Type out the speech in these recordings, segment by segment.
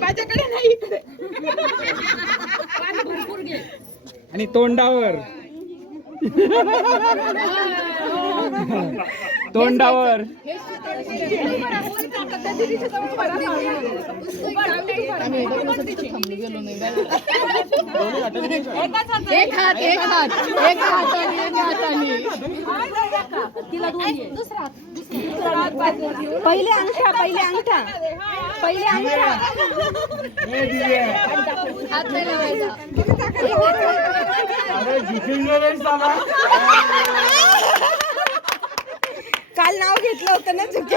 माझ्याकडे नाही इकडे. भरपूर घे. आणि तोंडावर तोंडावर एक हाताने पहिले अंगठा हात नाही लावायचा. काल नाव घेतलं होतं ना चुके.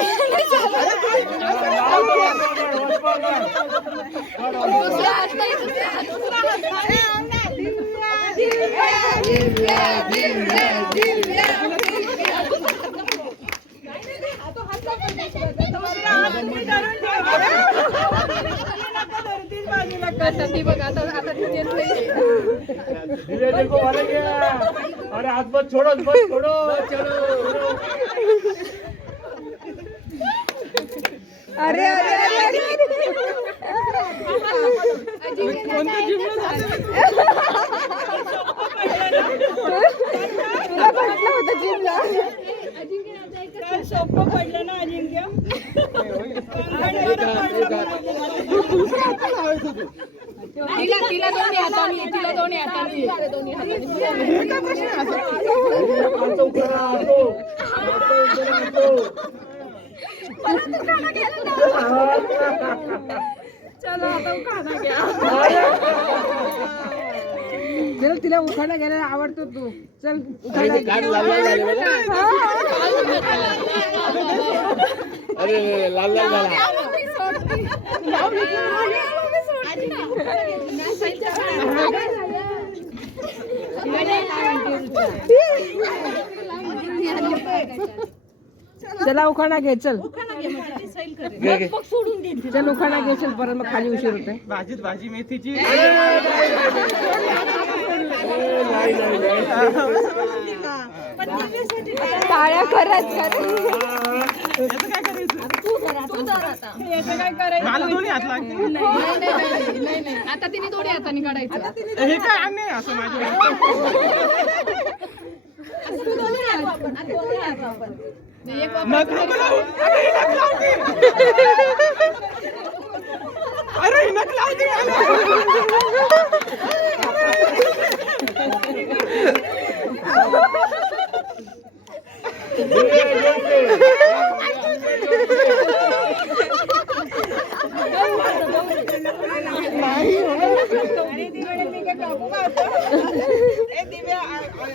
अरे हाथ मत छोड़ो, मत छोड़ो. अरे तुला म्हटलं होतं जिमला. सोपं पडलं ना अजिंक्य. तिला दोन्ही हाताने चला आता खाना घ्या. चल तिला उखाणा घ्यायला आवडतो तू. चल उखाणा. अरे लाल लाल झाला. चला उखाणा घे. चल चल उखाणा घे. चल परत मग खाली उशीर होते. भाजीत भाजी मेथीची. टाळ्या करत मला दोन्ही हात लागते. नाही. आता तिने दोन्ही हाताने काढायचं. हे काय नाही असं माझ्या. अरे नक लावते.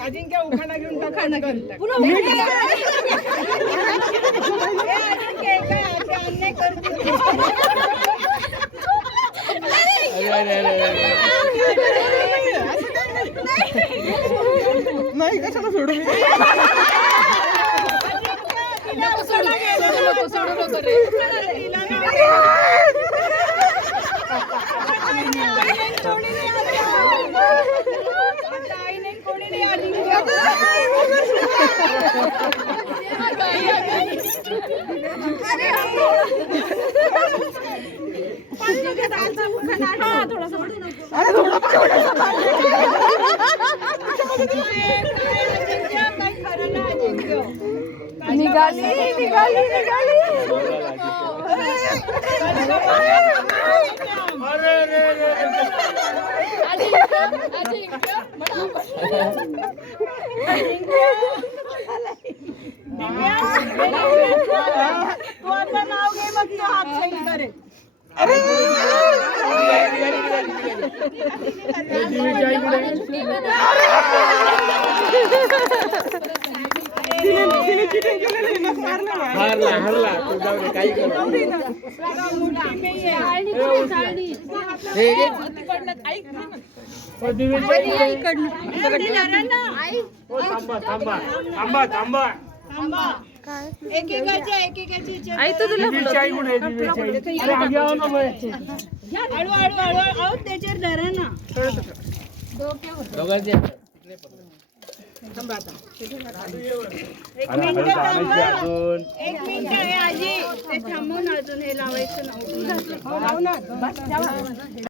अजिंक्य उखाणा घेऊन टाक. नाही कशाला सोडू मी. सोडू नको रे. निघाली. तू आता नाव घे मग तू हात सही करेल. हरला तू जाऊ दे काही कर. थांबा. एकेकाची आई तू तुला हळू त्याच्यावर धरा ना. आणि हळद आणायची अजून. एक मिनिट आहे आजी ते थांबून अजून हे लावायचं ना